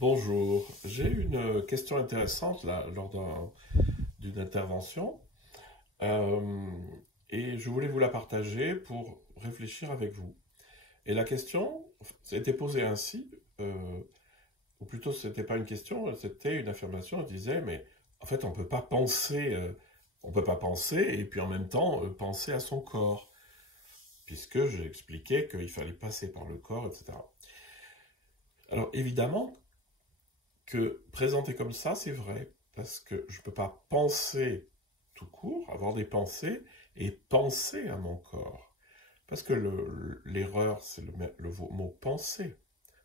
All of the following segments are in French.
Bonjour, j'ai une question intéressante là, lors d'une intervention euh, et je voulais vous la partager pour réfléchir avec vous. Et la question était posée ainsi, ou plutôt ce n'était pas une question, c'était une affirmation. Elle disait, mais en fait on peut pas penser et puis en même temps penser à son corps, puisque j'ai expliqué qu'il fallait passer par le corps, etc. Alors évidemment, que présenté comme ça, c'est vrai, parce que je ne peux pas penser tout court, avoir des pensées, et penser à mon corps. Parce que l'erreur, c'est le mot penser.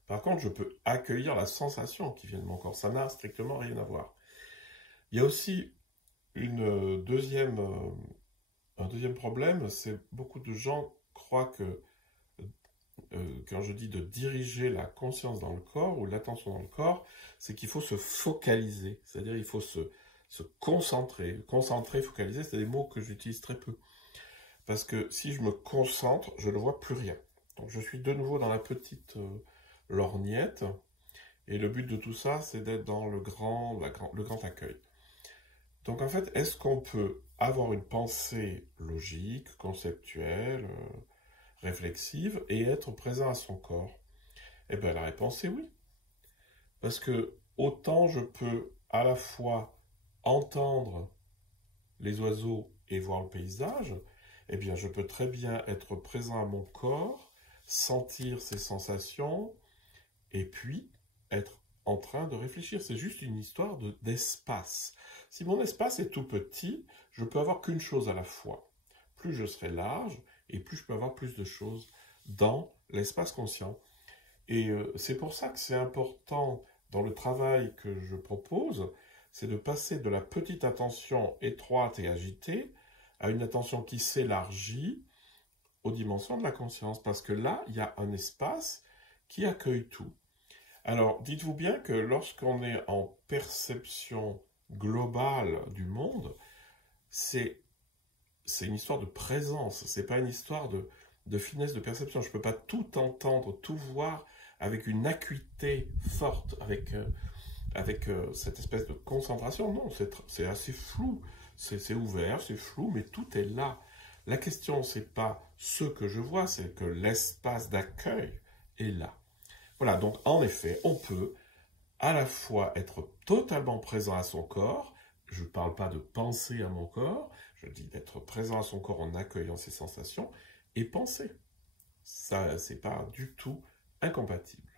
Par contre, je peux accueillir la sensation qui vient de mon corps. Ça n'a strictement rien à voir. Il y a aussi un deuxième problème, c'est beaucoup de gens croient que quand je dis de diriger la conscience dans le corps ou l'attention dans le corps, c'est qu'il faut se focaliser, c'est-à-dire il faut se concentrer. Concentrer, focaliser, c'est des mots que j'utilise très peu. Parce que si je me concentre, je ne vois plus rien. Donc je suis de nouveau dans la petite lorgnette, et le but de tout ça, c'est d'être dans le grand accueil. Donc en fait, est-ce qu'on peut avoir une pensée logique, conceptuelle, réflexive, et être présent à son corps? Eh bien, la réponse est oui. Parce que autant je peux à la fois entendre les oiseaux et voir le paysage, eh bien, je peux très bien être présent à mon corps, sentir ses sensations, et puis être en train de réfléchir. C'est juste une histoire d'espace. Si mon espace est tout petit, je peux avoir qu'une chose à la fois. Plus je serai large, et plus je peux avoir plus de choses dans l'espace conscient. Et c'est pour ça que c'est important dans le travail que je propose, c'est de passer de la petite attention étroite et agitée à une attention qui s'élargit aux dimensions de la conscience. Parce que là, il y a un espace qui accueille tout. Alors, dites-vous bien que lorsqu'on est en perception globale du monde, c'est une histoire de présence, c'est pas une histoire de finesse de perception. Je ne peux pas tout entendre, tout voir avec une acuité forte, avec cette espèce de concentration. Non, c'est assez flou, c'est ouvert, c'est flou, mais tout est là. La question, c'est pas ce que je vois, c'est que l'espace d'accueil est là. Voilà, donc en effet, on peut à la fois être totalement présent à son corps, je ne parle pas de penser à mon corps, je dis d'être présent à son corps en accueillant ses sensations, et penser. Ça, c'est pas du tout incompatible.